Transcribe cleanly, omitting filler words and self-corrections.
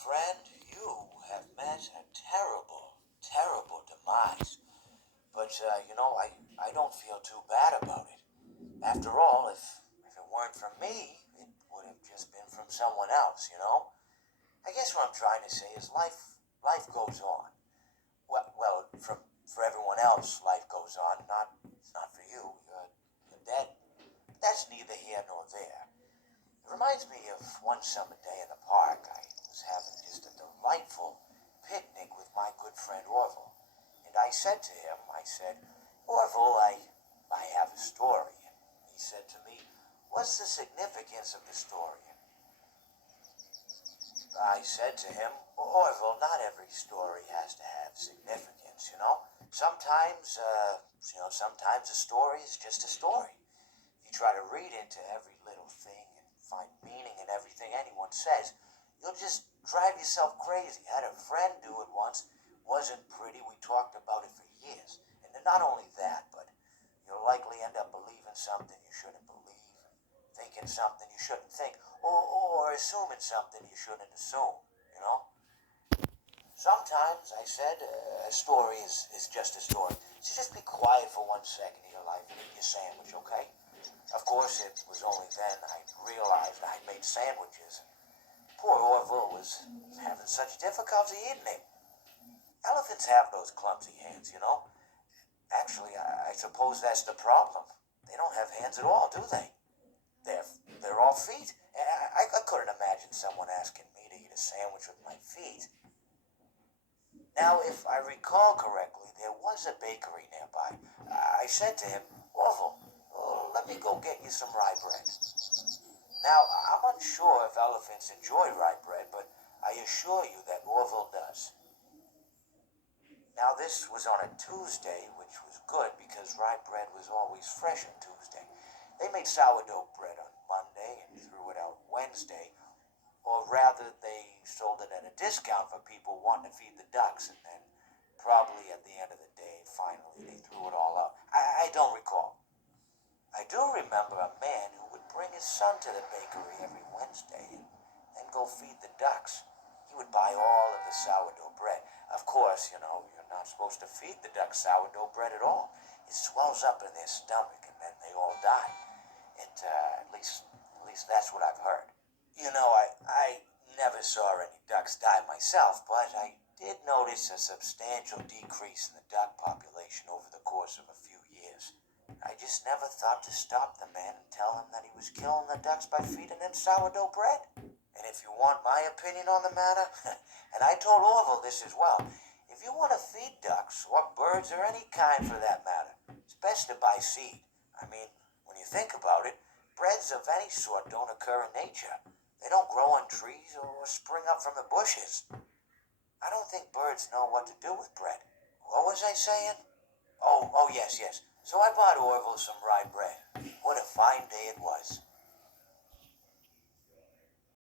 Friend, you have met a terrible, terrible demise. But I don't feel too bad about it. After all, if it weren't from me, it would have just been from someone else. I guess what I'm trying to say is life goes on. Well, for everyone else, life goes on. Not for you. You're dead. That's neither here nor there. It reminds me of one summer day in the park. I was having just a delightful picnic with my good friend Orville. And I said to him, Orville, I have a story. And he said to me, what's the significance of the story? I said to him, Orville, not every story has to have significance. Sometimes a story is just a story. If you try to read into every little thing and find meaning in everything anyone says, you'll just drive yourself crazy. I had a friend do it once. Wasn't pretty. We talked about it for years. And then not only that, but you'll likely end up believing something you shouldn't believe, thinking something you shouldn't think, or assuming something you shouldn't assume. Sometimes, I said, a story is just a story. So just be quiet for 1 second of your life and eat your sandwich, okay? Of course, it was only then I realized I'd made sandwiches. Poor Orville was having such difficulty eating it. Elephants have those clumsy hands. Actually, I suppose that's the problem. They don't have hands at all, do they? They're all feet. I couldn't imagine someone asking me to eat a sandwich with my feet. Now, if I recall correctly, there was a bakery nearby. I said to him, Orville, let me go get you some rye bread. Now, I'm unsure if elephants enjoy rye bread, but I assure you that Orville does. Now, this was on a Tuesday, which was good because rye bread was always fresh on Tuesday. They made sourdough bread on Monday and threw it out Wednesday, or rather, they sold it at a discount for people wanting to feed the ducks, and then probably at the end of the day, finally, they threw it all out. I don't recall. I do remember a man who would bring his son to the bakery every Wednesday and then go feed the ducks. He would buy all of the sourdough bread. Of course, you're not supposed to feed the ducks sourdough bread at all. It swells up in their stomach and then they all die. At least that's what I've heard. I never saw any ducks die myself, but I did notice a substantial decrease in the duck population over the course of a few years. I just never thought to stop the man and tell him that he was killing the ducks by feeding them sourdough bread. And if you want my opinion on the matter, and I told Orville this as well, if you want to feed ducks, or birds, or any kind for that matter, it's best to buy seed. I mean, when you think about it, breads of any sort don't occur in nature. They don't grow on trees or spring up from the bushes. I don't think birds know what to do with bread. What was I saying? Oh, yes. So I bought Orville some rye bread. What a fine day it was.